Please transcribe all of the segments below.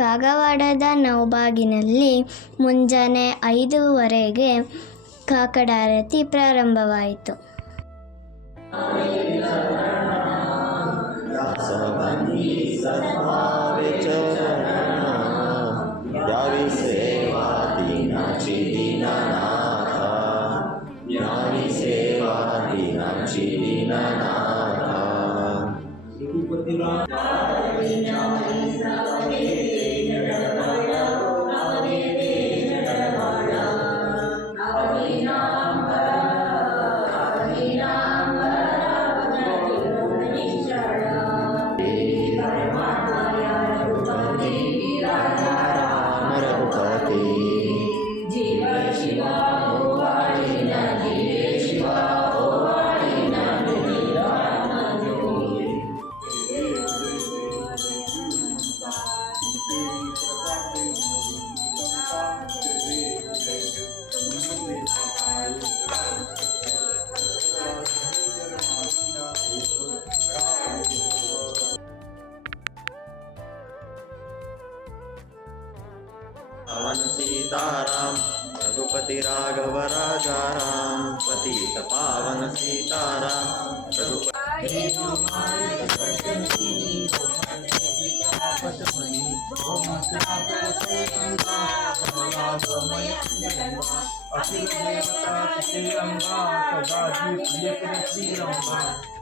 ಕಾಗವಾಡದ ನೌಬಾಗಿನಲ್ಲಿ ಮುಂಜಾನೆ 5:15ಕ್ಕೆ ಕಾಕಡಾರತಿ ಪ್ರಾರಂಭವಾಯಿತು. पवन सीताराम रघुपति राघव राजा राम पतित पावन सीताराम रघुपति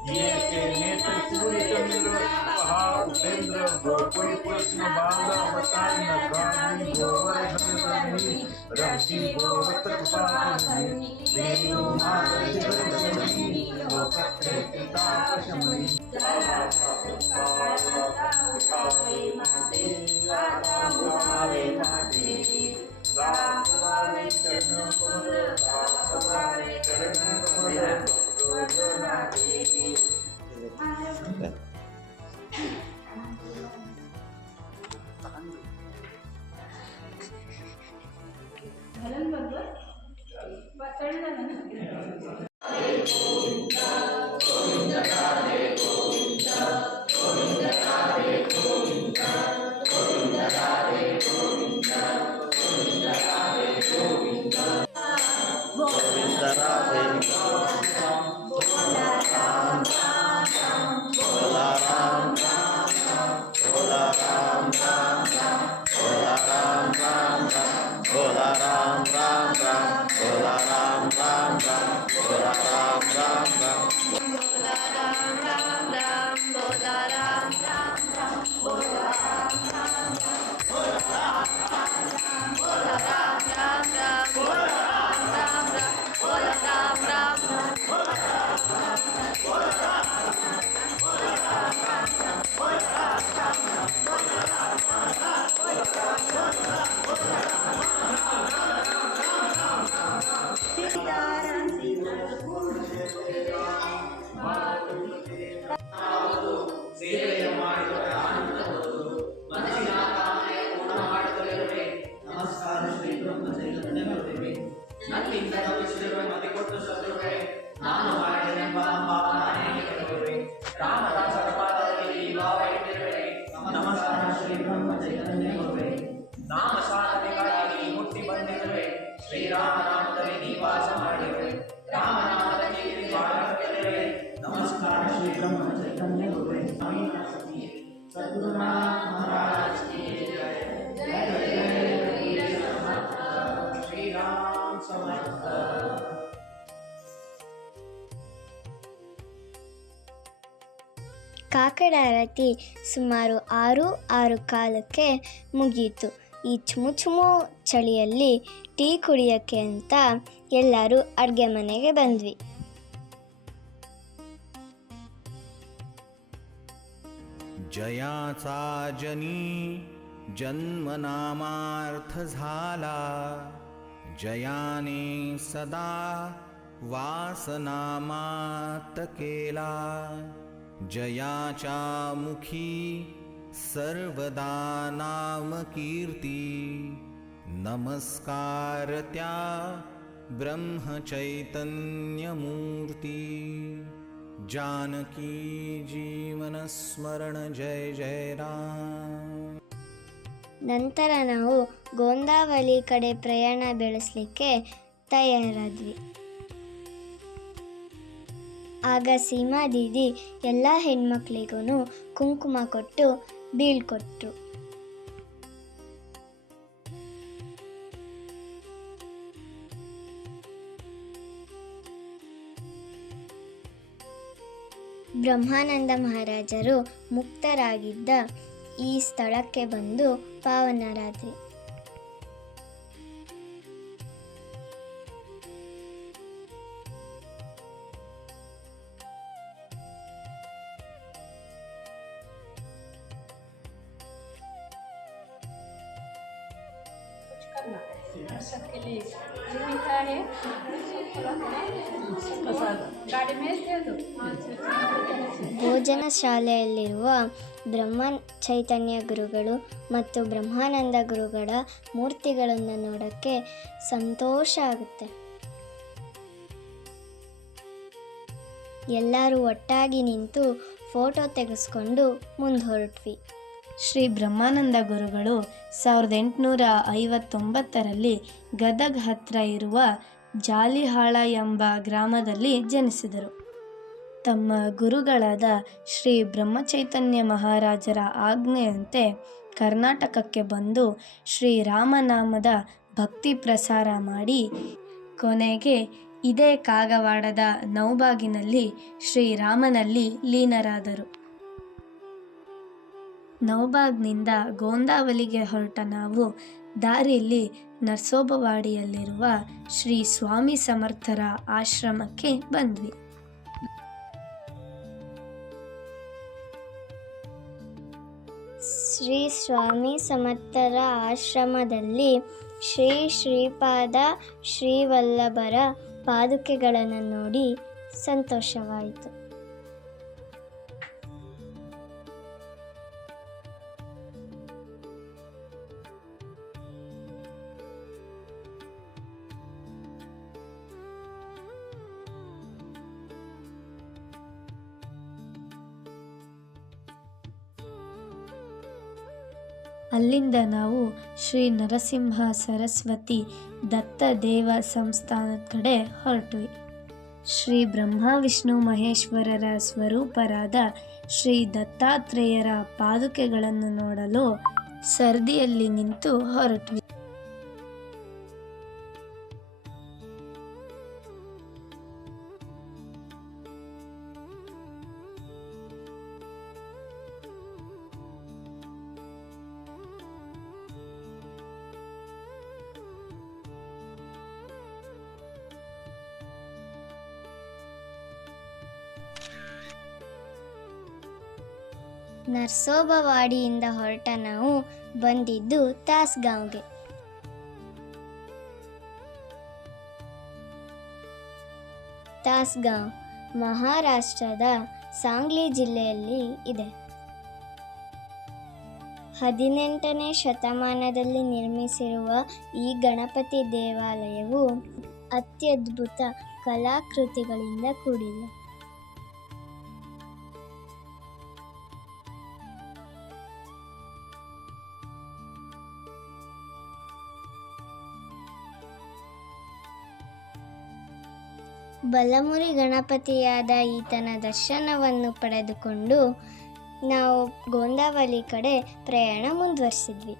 ये के नेत्र सूर्य चंद्र कहा उपेंद्र गोकुल कृष्ण बांधा बताई नगामी गोवर्धन रमणी रक्षी गोवत कृपाणी देवी मातृ जगदम्बी लोकत्र पिता पशमणि आवे माते ಕಾಕಡಾರತಿ ಸುಮಾರು 6:15ಕ್ಕೆ ಮುಗಿಯಿತು. ಈ ಚುಮು ಚಳಿಯಲ್ಲಿ ಟೀ ಕುಡಿಯೋಕ್ಕೆ ಅಂತ ಎಲ್ಲರೂ ಅಡುಗೆ ಮನೆಗೆ ಬಂದ್ವಿ. जयाचा जनी जन्मनामार्थ झाला, जयाने सदा वासनामात केला. जयाच्या मुखी सर्वदा नाम कीर्ती, नमस्कार त्या ब्रह्मचैतन्यमूर्ती. जानकी जीवन स्मरण जय जय राम. ನಂತರ ನಾವು ಗೋಂದಾವಲಿ ಕಡೆ ಪ್ರಯಾಣ ಬೆಳೆಸಲಿಕ್ಕೆ ತಯಾರಾದ್ವಿ. ಆಗ ಸೀಮಾ ದೀದಿ ಎಲ್ಲ ಹೆಣ್ಮಕ್ಳಿಗೂ ಕುಂಕುಮ ಕೊಟ್ಟು ಬೀಳ್ಕೊಟ್ರು. ಬ್ರಹ್ಮಾನಂದ ಮಹಾರಾಜರು ಮುಕ್ತರಾಗಿದ್ದ ಈ ಸ್ಥಳಕ್ಕೆ ಬಂದು ಪಾವನರಾದ್ರಿ. सबके लिए जो मीठा है गाड़ी में दे दो. ಭೋಜನ ಶಾಲೆಯಲ್ಲಿರುವ ಬ್ರಹ್ಮ ಚೈತನ್ಯ ಗುರುಗಳು ಮತ್ತು ಬ್ರಹ್ಮಾನಂದ ಗುರುಗಳ ಮೂರ್ತಿಗಳನ್ನು ನೋಡೋಕ್ಕೆ ಸಂತೋಷ ಆಗುತ್ತೆ. ಎಲ್ಲರೂ ಒಟ್ಟಾಗಿ ನಿಂತು ಫೋಟೋ ತೆಗೆಸ್ಕೊಂಡು ಮುಂದೆ ಹೊರಟ್ವಿ. ಶ್ರೀ ಬ್ರಹ್ಮಾನಂದ ಗುರುಗಳು 1859ರಲ್ಲಿ ಗದಗ್ ಹತ್ರ ಇರುವ ಜಾಲಿಹಾಳ ಎಂಬ ಗ್ರಾಮದಲ್ಲಿ ಜನಿಸಿದರು. ತಮ್ಮ ಗುರುಗಳಾದ ಶ್ರೀ ಬ್ರಹ್ಮಚೈತನ್ಯ ಮಹಾರಾಜರ ಆಜ್ಞೆಯಂತೆ ಕರ್ನಾಟಕಕ್ಕೆ ಬಂದು ಶ್ರೀರಾಮನಾಮದ ಭಕ್ತಿ ಪ್ರಸಾರ ಮಾಡಿ ಕೊನೆಗೆ ಇದೇ ಕಾಗವಾಡದ ನೌಬಾಗಿನಲ್ಲಿ ಶ್ರೀರಾಮನಲ್ಲಿ ಲೀನರಾದರು. ನೌಬಾಗ್ನಿಂದ ಗೋಂದಾವಲಿಗೆ ಹೊರಟ ನಾವು ದಾರಿಯಲ್ಲಿ ನರ್ಸೋಬವಾಡಿಯಲ್ಲಿರುವ ಶ್ರೀ ಸ್ವಾಮಿ ಸಮರ್ಥರ ಆಶ್ರಮಕ್ಕೆ ಬಂದ್ವಿ. ಶ್ರೀ ಸ್ವಾಮಿ ಸಮರ್ಥರ ಆಶ್ರಮದಲ್ಲಿ ಶ್ರೀ ಶ್ರೀಪಾದ ಶ್ರೀವಲ್ಲಭರ ಪಾದುಕೆಗಳನ್ನು ನೋಡಿ ಸಂತೋಷವಾಯಿತು. ಅಲ್ಲಿಂದ ನಾವು ಶ್ರೀ ನರಸಿಂಹ ಸರಸ್ವತಿ ದತ್ತ ದೇವ ಸಂಸ್ಥಾನದ ಕಡೆ ಹೊರಟ್ವಿ. ಶ್ರೀ ಬ್ರಹ್ಮ ವಿಷ್ಣು ಮಹೇಶ್ವರರ ಸ್ವರೂಪರಾದ ಶ್ರೀ ದತ್ತಾತ್ರೇಯರ ಪಾದುಕೆಗಳನ್ನು ನೋಡಲು ಸರ್ದಿಯಲ್ಲಿ ನಿಂತು ಹೊರಟ್ವಿ. ನರ್ಸೋಬವಾಡಿಯಿಂದ ಹೊರಟ ನಾವು ಬಂದಿದ್ದು ತಾಸ್ಗಾಂವ್ಗೆ. ತಾಸ್ಗಾಂವ್ ಮಹಾರಾಷ್ಟ್ರದ ಸಾಂಗ್ಲಿ ಜಿಲ್ಲೆಯಲ್ಲಿ ಇದೆ. 18ನೇ ಶತಮಾನದಲ್ಲಿ ನಿರ್ಮಿಸಿರುವ ಈ ಗಣಪತಿ ದೇವಾಲಯವು ಅತ್ಯದ್ಭುತ ಕಲಾಕೃತಿಗಳಿಂದ ಕೂಡಿದೆ. ಬಲಮುರಿ ಗಣಪತಿಯಾದ ಈತನ ದರ್ಶನವನ್ನು ಪಡೆದುಕೊಂಡು ನಾವು ಗೋಂದಾವಲಿ ಕಡೆ ಪ್ರಯಾಣ ಮುಂದುವರಿಸಿದ್ವಿ.